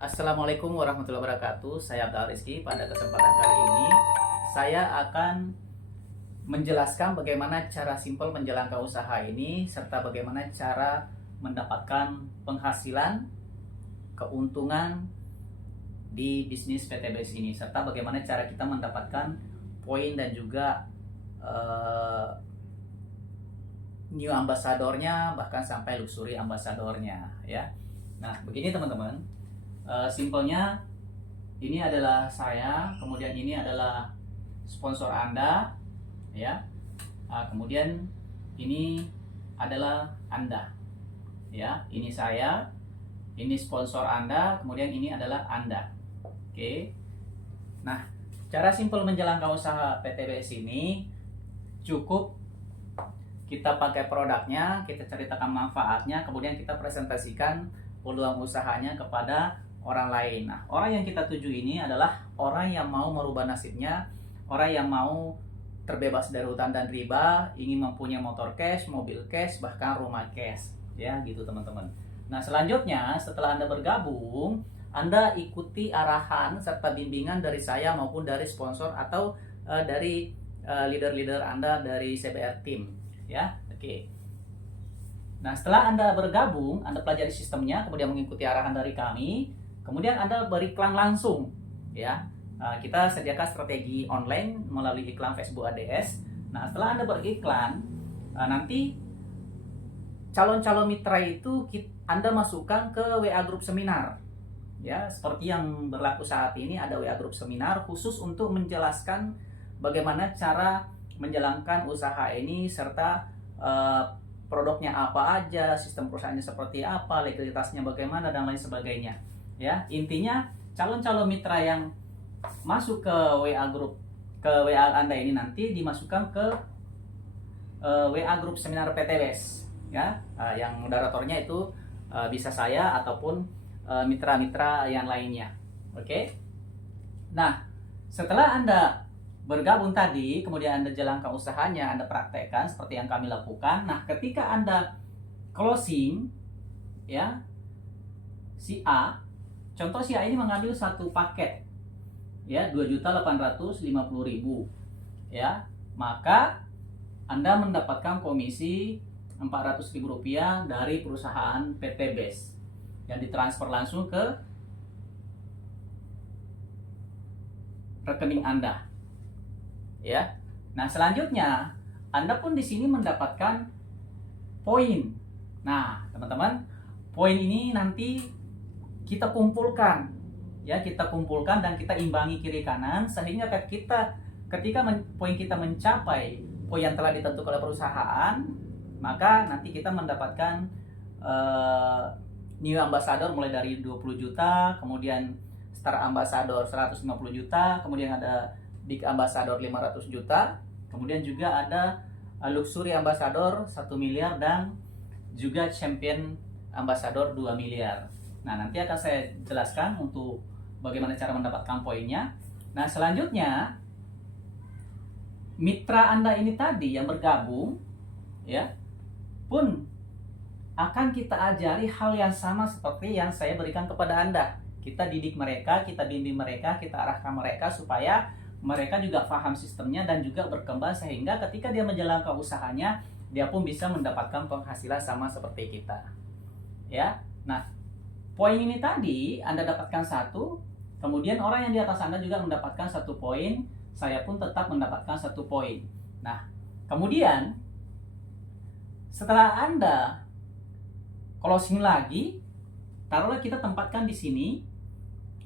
Assalamualaikum warahmatullahi wabarakatuh. Saya Abdul Rizky. Pada kesempatan kali ini, saya akan menjelaskan bagaimana cara simpel menjalankan usaha ini, serta bagaimana cara mendapatkan penghasilan, keuntungan di bisnis PTBS ini, serta bagaimana cara kita mendapatkan poin dan juga new ambassadornya, bahkan sampai luxury ambassadornya, ya. Nah, begini teman-teman. Simpelnya, ini adalah saya, kemudian ini adalah sponsor Anda, ya. Kemudian ini adalah Anda, ya. Ini saya, ini sponsor Anda, kemudian ini adalah Anda. Oke. Nah, cara simpel menjalankan usaha PTBS ini cukup kita pakai produknya, kita ceritakan manfaatnya, kemudian kita presentasikan peluang usahanya kepada orang lain. Nah, orang yang kita tuju ini adalah orang yang mau merubah nasibnya, orang yang mau terbebas dari hutang dan riba, ingin mempunyai motor cash, mobil cash, bahkan rumah cash. Ya, gitu teman-teman. Nah, selanjutnya setelah Anda bergabung, Anda ikuti arahan serta bimbingan dari saya maupun dari sponsor atau dari leader-leader Anda dari CBR Team. Ya, oke. Nah, setelah Anda bergabung, Anda pelajari sistemnya, kemudian mengikuti arahan dari kami, kemudian Anda beriklan langsung, ya. Kita sediakan strategi online melalui iklan Facebook ADS. Nah, setelah Anda beriklan, nanti calon-calon mitra itu Anda masukkan ke WA grup seminar. Ya, seperti yang berlaku saat ini, ada WA grup seminar khusus untuk menjelaskan bagaimana cara menjalankan usaha ini, serta produknya apa aja, sistem perusahaannya seperti apa, legalitasnya bagaimana, dan lain sebagainya. Ya, intinya calon-calon mitra yang masuk ke WA grup, ke WA Anda ini nanti dimasukkan ke WA grup seminar PTBS, ya. Yang moderatornya itu bisa saya ataupun mitra-mitra yang lainnya. Oke. Nah, setelah Anda bergabung tadi, kemudian Anda jalankan usahanya, Anda praktekkan seperti yang kami lakukan. Nah, ketika Anda closing, ya, si A, contoh si A ini mengambil satu paket, ya, 2.850.000, ya, maka Anda mendapatkan komisi Rp400.000 dari perusahaan PTBS yang ditransfer langsung ke rekening Anda. Ya. Nah, selanjutnya Anda pun di sini mendapatkan poin. Nah, teman-teman, poin ini nanti kita kumpulkan. Ya, kita kumpulkan dan kita imbangi kiri kanan sehingga ketika poin kita mencapai poin yang telah ditentukan oleh perusahaan, maka nanti kita mendapatkan new ambassador mulai dari 20 juta, kemudian star ambassador 150 juta, kemudian ada big ambassador 500 juta, kemudian juga ada luxury ambassador 1 miliar dan juga champion ambassador 2 miliar. Nah, nanti akan saya jelaskan untuk bagaimana cara mendapatkan poinnya. Nah, selanjutnya mitra Anda ini tadi yang bergabung, ya, pun akan kita ajari hal yang sama seperti yang saya berikan kepada Anda. Kita didik mereka, kita bimbing mereka, kita arahkan mereka supaya mereka juga paham sistemnya dan juga berkembang sehingga ketika dia menjalankan usahanya, dia pun bisa mendapatkan penghasilan sama seperti kita. Ya. Nah, poin ini tadi Anda dapatkan satu, kemudian orang yang di atas Anda juga mendapatkan 1 poin, saya pun tetap mendapatkan 1 poin. Nah, kemudian setelah Anda closing lagi, taruhlah kita tempatkan di sini,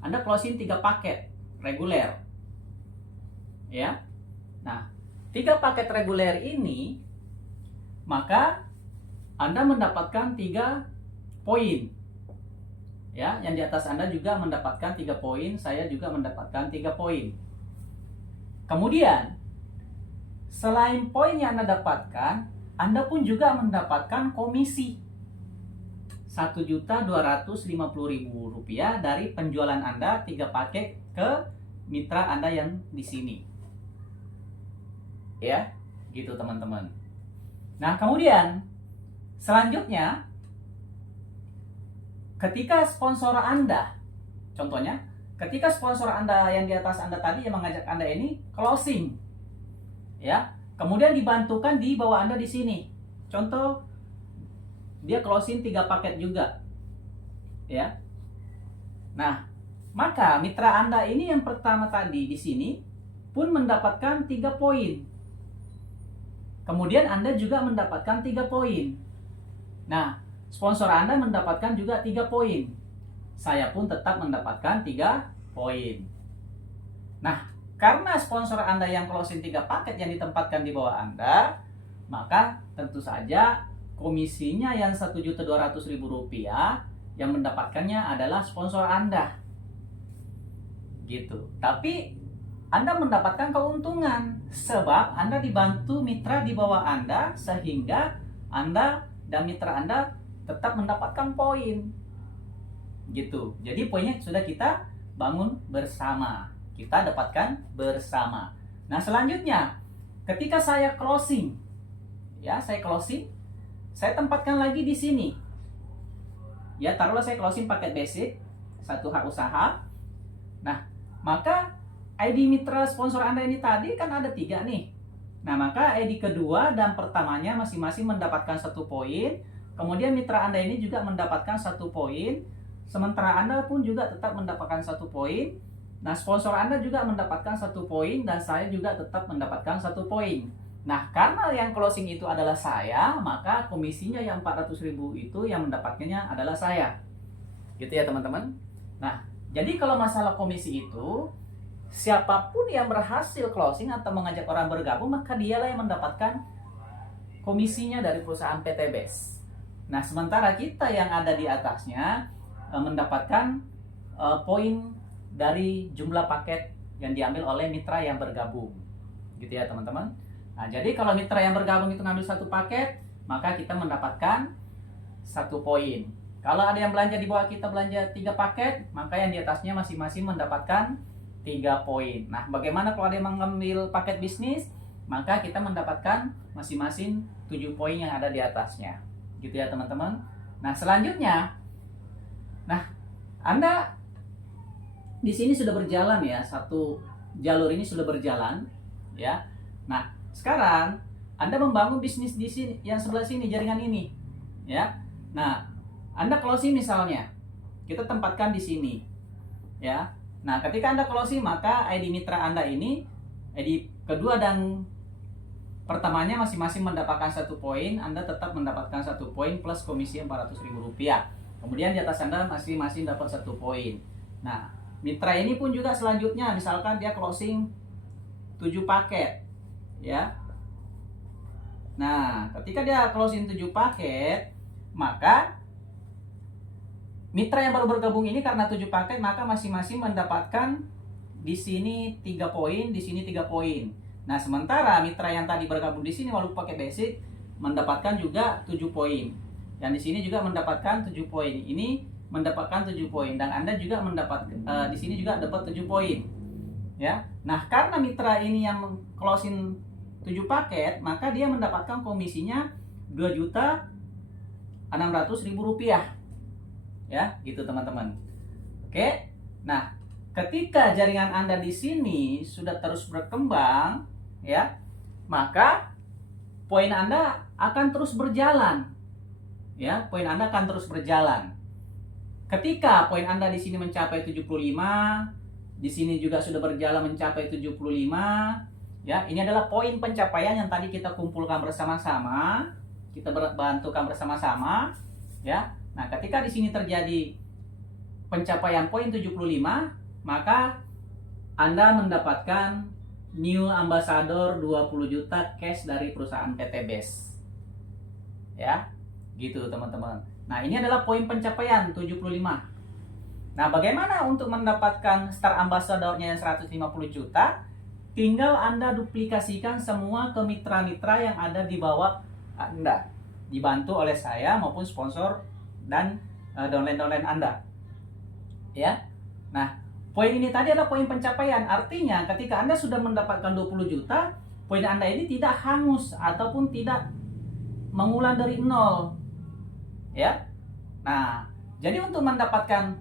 Anda closing 3 paket reguler. Ya. Nah, 3 paket reguler ini, maka Anda mendapatkan 3 poin. Ya, yang di atas Anda juga mendapatkan 3 poin, saya juga mendapatkan 3 poin. Kemudian, selain poin yang Anda dapatkan, Anda pun juga mendapatkan komisi Rp1.250.000 dari penjualan Anda 3 paket ke mitra Anda yang di sini. Ya, gitu teman-teman. Nah, kemudian selanjutnya ketika sponsor Anda Contohnya, ketika sponsor Anda yang di atas Anda tadi yang mengajak Anda ini closing, ya, kemudian dibantukan di bawah Anda di sini. Contoh, dia closing 3 paket juga, ya. Nah, maka mitra Anda ini yang pertama tadi di sini pun mendapatkan 3 poin. Kemudian Anda juga mendapatkan 3 poin. Nah, sponsor Anda mendapatkan juga 3 poin. Saya pun tetap mendapatkan 3 poin. Nah, karena sponsor Anda yang closing 3 paket yang ditempatkan di bawah Anda, maka tentu saja komisinya yang Rp1.200.000 yang mendapatkannya adalah sponsor Anda. Gitu. Tapi Anda mendapatkan keuntungan sebab Anda dibantu mitra di bawah Anda sehingga Anda dan mitra Anda tetap mendapatkan poin. Gitu. Jadi poinnya sudah kita bangun bersama. Kita dapatkan bersama. Nah, selanjutnya ketika saya closing, ya, saya tempatkan lagi di sini. Ya, taruhlah saya closing paket basic, 1 hak usaha. Nah, maka ID mitra sponsor Anda ini tadi kan ada 3 nih. Nah, maka ID kedua dan pertamanya masing-masing mendapatkan 1 poin. Kemudian mitra Anda ini juga mendapatkan 1 poin. Sementara Anda pun juga tetap mendapatkan 1 poin. Nah, sponsor Anda juga mendapatkan 1 poin dan saya juga tetap mendapatkan 1 poin. Nah, karena yang closing itu adalah saya, maka komisinya yang 400.000 itu yang mendapatkannya adalah saya. Gitu ya, teman-teman. Nah, jadi kalau masalah komisi itu, siapapun yang berhasil closing atau mengajak orang bergabung, maka dialah yang mendapatkan komisinya dari perusahaan PT BES. Nah, sementara kita yang ada di atasnya mendapatkan poin dari jumlah paket yang diambil oleh mitra yang bergabung. Gitu ya, teman-teman. Nah, jadi kalau mitra yang bergabung itu ngambil 1 paket, maka kita mendapatkan 1 poin. Kalau ada yang belanja di bawah kita belanja 3 paket, maka yang di atasnya masing-masing mendapatkan 3 poin. Nah, bagaimana kalau ada yang mengambil paket bisnis? Maka kita mendapatkan masing-masing 7 poin yang ada di atasnya. Gitu ya, teman-teman. Nah, selanjutnya, Anda di sini sudah berjalan ya, 1 jalur ini sudah berjalan, ya. Nah, sekarang Anda membangun bisnis di sini yang sebelah sini, jaringan ini, ya. Nah, Anda closing misalnya, kita tempatkan di sini, ya. Nah, ketika Anda closing, maka ID mitra Anda ini, ID kedua dan pertamanya masing-masing mendapatkan 1 poin, Anda tetap mendapatkan 1 poin plus komisi Rp400.000. Kemudian di atas Anda masing-masing dapat 1 poin. Nah, mitra ini pun juga selanjutnya, misalkan dia closing 7 paket, ya. Nah, ketika dia closing 7 paket, maka mitra yang baru bergabung ini karena 7 paket, maka masing-masing mendapatkan di sini 3 poin, di sini 3 poin. Nah, sementara mitra yang tadi bergabung di sini walaupun pakai basic mendapatkan juga 7 poin. Yang di sini juga mendapatkan 7 poin. Ini mendapatkan 7 poin dan Anda juga mendapat di sini juga dapat 7 poin. Ya. Nah, karena mitra ini yang closing 7 paket, maka dia mendapatkan komisinya Rp2.600.000. Ya, gitu teman-teman. Oke. Nah, ketika jaringan Anda di sini sudah terus berkembang, ya, maka poin Anda akan terus berjalan. Ya, poin Anda akan terus berjalan. Ketika poin Anda di sini mencapai 75, di sini juga sudah berjalan mencapai 75, ya, ini adalah poin pencapaian yang tadi kita kumpulkan bersama-sama, kita bantukan bersama-sama, ya. Nah, ketika di sini terjadi pencapaian poin 75, maka Anda mendapatkan new ambassador 20 juta cash dari perusahaan PT BES. Ya, gitu teman-teman. Nah, ini adalah poin pencapaian 75. Nah, bagaimana untuk mendapatkan star ambassadornya yang 150 juta? Tinggal Anda duplikasikan semua ke mitra-mitra yang ada di bawah Anda. Dibantu oleh saya maupun sponsor dan downline-downline Anda. Ya. Nah, poin ini tadi adalah poin pencapaian. Artinya ketika Anda sudah mendapatkan 20 juta, poin Anda ini tidak hangus ataupun tidak mengulang dari nol. Ya. Nah, jadi untuk mendapatkan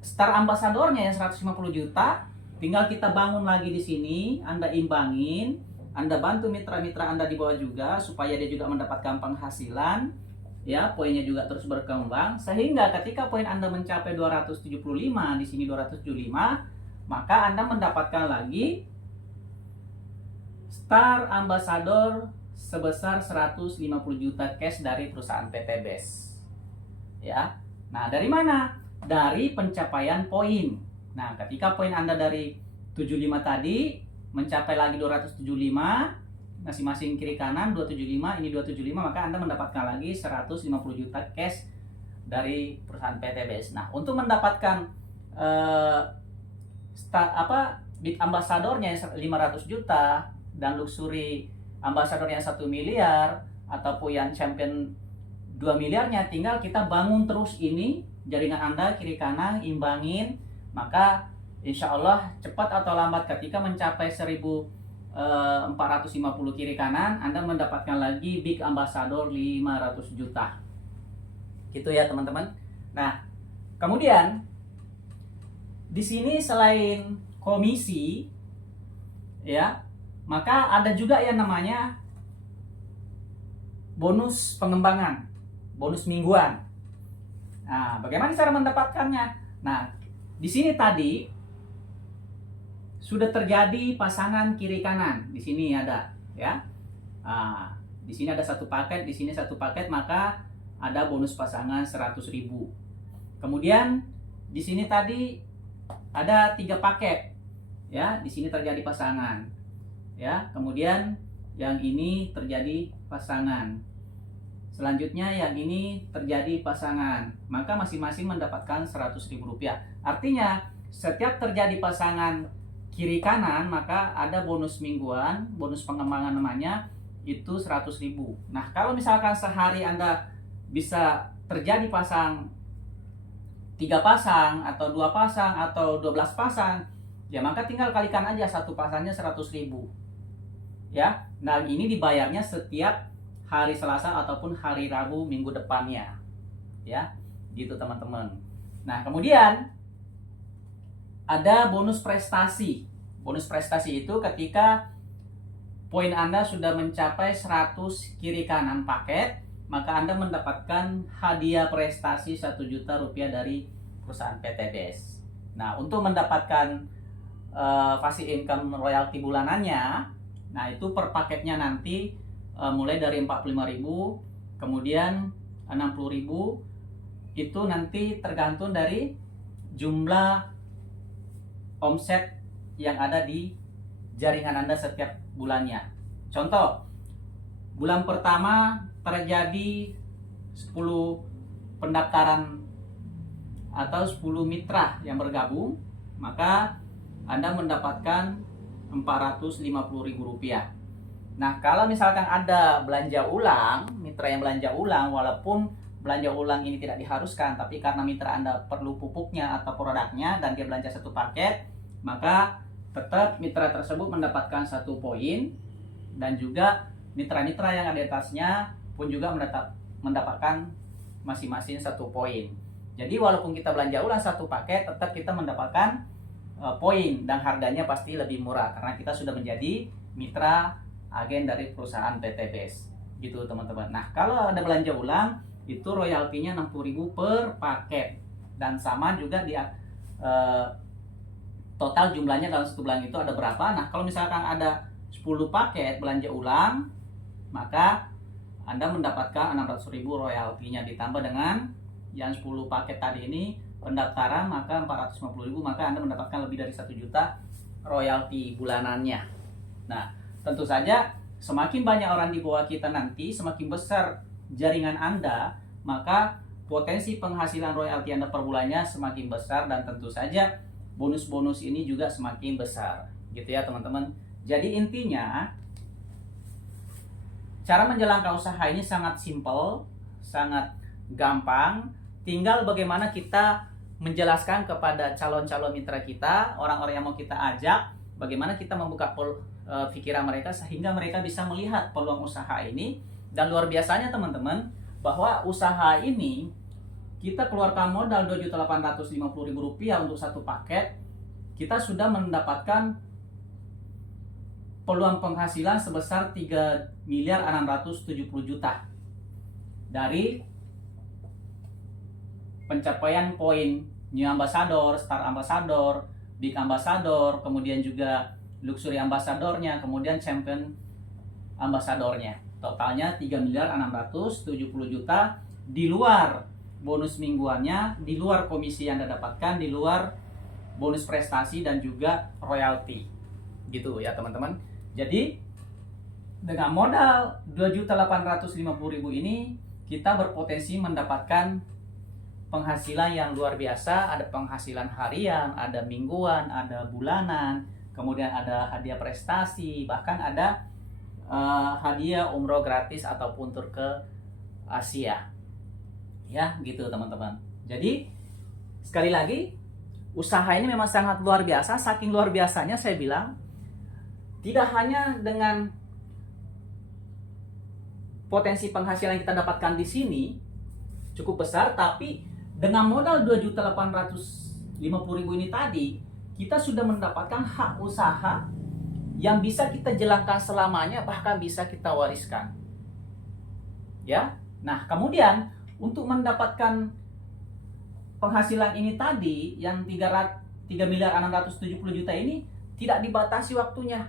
Star ambasadornya yang 150 juta, tinggal kita bangun lagi di sini, Anda imbangin, Anda bantu mitra-mitra Anda di bawah juga supaya dia juga mendapatkan penghasilan, ya, poinnya juga terus berkembang sehingga ketika poin Anda mencapai 275, di sini 275, maka Anda mendapatkan lagi Star Ambassador sebesar 150 juta cash dari perusahaan PT BES. Ya. Nah, dari mana? Dari pencapaian poin. Nah, ketika poin Anda dari 75 tadi mencapai lagi 275, masing-masing kiri kanan 275, ini 275, maka Anda mendapatkan lagi 150 juta cash dari perusahaan PT BES. Nah, untuk mendapatkan big ambassadornya 500 juta dan luxury ambassadornya 1 miliar ataupun yang champion 2 miliarnya, tinggal kita bangun terus ini jaringan Anda kiri kanan, imbangin, maka insya Allah cepat atau lambat ketika mencapai 1450 kiri kanan, Anda mendapatkan lagi big ambassador 500 juta. Gitu ya teman-teman. Nah, kemudian di sini selain komisi, ya, maka ada juga yang namanya bonus pengembangan, bonus mingguan. Nah, bagaimana cara mendapatkannya? Nah, di sini tadi sudah terjadi pasangan kiri kanan. Di sini ada, ya. Nah, di sini ada satu paket, di sini satu paket, maka ada bonus pasangan 100.000. Kemudian di sini tadi ada 3 paket, ya. Di sini terjadi pasangan, ya. Kemudian yang ini terjadi pasangan. Selanjutnya yang ini terjadi pasangan, maka masing-masing mendapatkan 100.000 rupiah. Artinya setiap terjadi pasangan kiri kanan maka ada bonus mingguan, bonus pengembangan namanya, itu 100.000. Nah, kalau misalkan sehari Anda bisa terjadi pasang 3 pasang atau 2 pasang atau 12 pasang, ya maka tinggal kalikan aja satu pasangnya 100.000. Ya. Nah, ini dibayarnya setiap hari Selasa ataupun hari Rabu minggu depannya, ya, gitu teman-teman. Nah, kemudian ada bonus prestasi. Bonus prestasi itu ketika poin Anda sudah mencapai 100 kiri kanan paket, maka Anda mendapatkan hadiah prestasi 1 juta rupiah dari perusahaan PT BES. Nah, untuk mendapatkan passive income royalti bulanannya, nah itu per paketnya nanti mulai dari 45.000, kemudian 60.000, itu nanti tergantung dari jumlah omset yang ada di jaringan Anda setiap bulannya. Contoh, bulan pertama terjadi 10 pendaftaran atau 10 mitra yang bergabung, maka Anda mendapatkan 450.000 rupiah. Nah, kalau misalkan ada belanja ulang, mitra yang belanja ulang, walaupun belanja ulang ini tidak diharuskan, tapi karena mitra Anda perlu pupuknya atau produknya dan dia belanja satu paket, maka tetap mitra tersebut mendapatkan 1 poin, dan juga mitra-mitra yang ada di atasnya pun juga mendapatkan masing-masing 1 poin. Jadi walaupun kita belanja ulang 1 paket, tetap kita mendapatkan poin dan harganya pasti lebih murah karena kita sudah menjadi mitra agen dari perusahaan PT BES, gitu teman-teman. Nah, kalau ada belanja ulang itu royaltinya 60.000 per paket, dan sama juga di total jumlahnya dalam 1 bulan itu ada berapa. Nah, kalau misalkan ada 10 paket belanja ulang, maka Anda mendapatkan 600.000 royaltinya, ditambah dengan yang 10 paket tadi ini pendaftaran, maka 450.000, maka Anda mendapatkan lebih dari 1 juta royalti bulanannya. Nah, tentu saja semakin banyak orang di bawah kita nanti, semakin besar jaringan Anda, maka potensi penghasilan royalti Anda per bulannya semakin besar, dan tentu saja bonus-bonus ini juga semakin besar. Gitu ya teman-teman. Jadi intinya cara menjalankan usaha ini sangat simple, sangat gampang. Tinggal bagaimana kita menjelaskan kepada calon-calon mitra kita, orang-orang yang mau kita ajak, bagaimana kita membuka pikiran mereka sehingga mereka bisa melihat peluang usaha ini. Dan luar biasanya teman-teman, bahwa usaha ini kita keluarkan modal Rp2.850.000 untuk satu paket, kita sudah mendapatkan peluang penghasilan sebesar 3.670.000.000 dari pencapaian poin New Ambassador, Star Ambassador, Big Ambassador, kemudian juga Luxury Ambassadornya, kemudian Champion Ambassadornya. Totalnya 3.670.000.000 di luar bonus mingguannya, di luar komisi yang Anda dapatkan, di luar bonus prestasi dan juga royalti. Gitu ya teman-teman. Jadi dengan modal 2.850.000 ini kita berpotensi mendapatkan penghasilan yang luar biasa. Ada penghasilan harian, ada mingguan, ada bulanan, kemudian ada hadiah prestasi, bahkan ada hadiah umroh gratis ataupun tur ke Asia. Ya, gitu teman-teman. Jadi sekali lagi, usaha ini memang sangat luar biasa. Saking luar biasanya saya bilang, tidak hanya dengan potensi penghasilan yang kita dapatkan di sini cukup besar, tapi dengan modal 2.850.000 ini tadi, kita sudah mendapatkan hak usaha yang bisa kita jalankan selamanya, bahkan bisa kita wariskan. Ya. Nah, kemudian untuk mendapatkan penghasilan ini tadi yang 3.670.000.000 ini tidak dibatasi waktunya.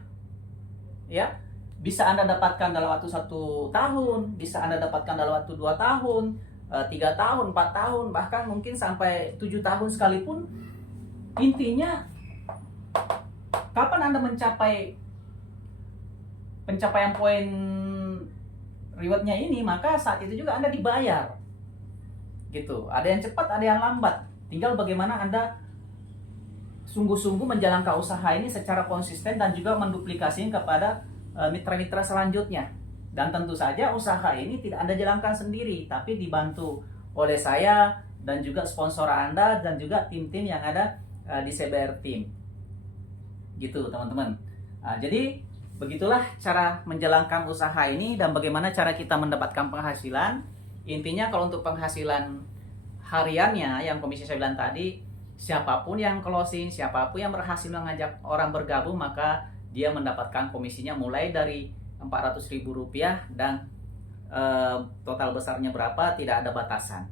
Ya. Bisa Anda dapatkan dalam waktu 1 tahun, bisa Anda dapatkan dalam waktu 2 tahun, 3 tahun, 4 tahun, bahkan mungkin sampai 7 tahun sekalipun. Intinya, kapan Anda mencapai pencapaian poin rewardnya ini, maka saat itu juga Anda dibayar. Gitu. Ada yang cepat, ada yang lambat. Tinggal bagaimana Anda sungguh-sungguh menjalankan usaha ini secara konsisten dan juga menduplikasinya kepada mitra-mitra selanjutnya. Dan tentu saja usaha ini tidak Anda jalankan sendiri, tapi dibantu oleh saya dan juga sponsor Anda dan juga tim-tim yang ada di CBR Team. Gitu teman-teman. Jadi begitulah cara menjalankan usaha ini dan bagaimana cara kita mendapatkan penghasilan. Intinya kalau untuk penghasilan hariannya yang komisi saya bilang tadi, siapapun yang closing, siapapun yang berhasil mengajak orang bergabung, maka dia mendapatkan komisinya mulai dari Rp400.000 dan total besarnya berapa tidak ada batasan.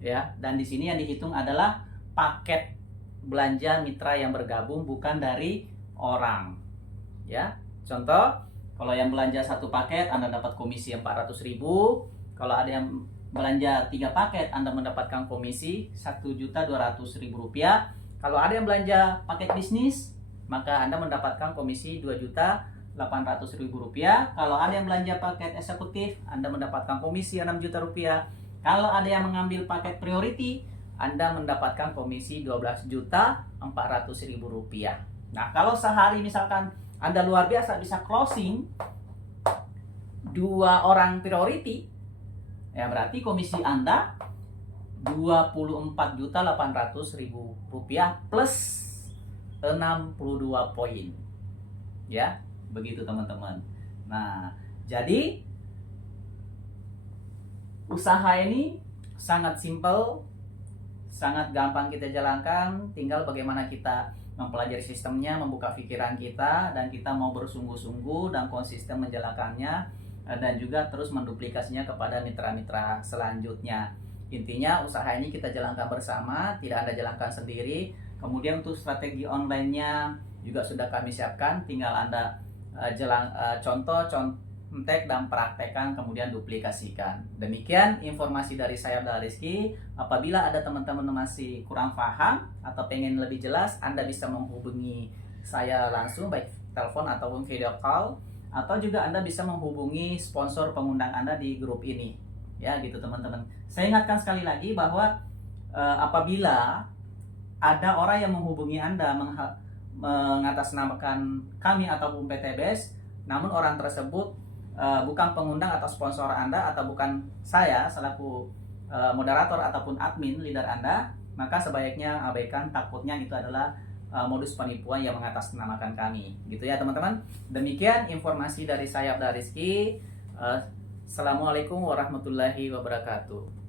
Ya, dan di sini yang dihitung adalah paket belanja mitra yang bergabung, bukan dari orang. Ya, contoh, kalau yang belanja 1 paket Anda dapat komisi Rp400.000. Kalau ada yang belanja 3 paket Anda mendapatkan komisi Rp1.200.000. Kalau ada yang belanja paket bisnis, maka Anda mendapatkan komisi Rp2.800.000. Kalau ada yang belanja paket eksekutif, Anda mendapatkan komisi Rp6 juta. Kalau ada yang mengambil paket priority, Anda mendapatkan komisi Rp12.400.000. Nah, kalau sehari misalkan Anda luar biasa bisa closing 2 orang priority, ya berarti komisi Anda Rp24.800.000 plus 62 poin. Ya, begitu teman-teman. Nah, jadi usaha ini sangat simpel, sangat gampang kita jalankan. Tinggal bagaimana kita mempelajari sistemnya, membuka pikiran kita, dan kita mau bersungguh-sungguh dan konsisten menjalankannya, dan juga terus menduplikasinya kepada mitra-mitra selanjutnya. Intinya usaha ini kita jalankan bersama, tidak Anda jalankan sendiri. Kemudian untuk strategi online-nya juga sudah kami siapkan, tinggal Anda contek dan praktekkan, kemudian duplikasikan. Demikian informasi dari saya, Abdal Rizky. Apabila ada teman-teman masih kurang paham atau pengen lebih jelas, Anda bisa menghubungi saya langsung, baik telepon ataupun video call, atau juga Anda bisa menghubungi sponsor pengundang Anda di grup ini. Ya, gitu teman-teman. Saya ingatkan sekali lagi bahwa apabila ada orang yang menghubungi Anda mengatasnamakan kami ataupun PTBS, namun orang tersebut bukan pengundang atau sponsor Anda, atau bukan saya selaku moderator ataupun admin leader Anda, maka sebaiknya abaikan, takutnya itu adalah modus penipuan yang mengatasnamakan kami. Gitu ya teman-teman. Demikian informasi dari saya, Abdal Rizky. Assalamualaikum warahmatullahi wabarakatuh.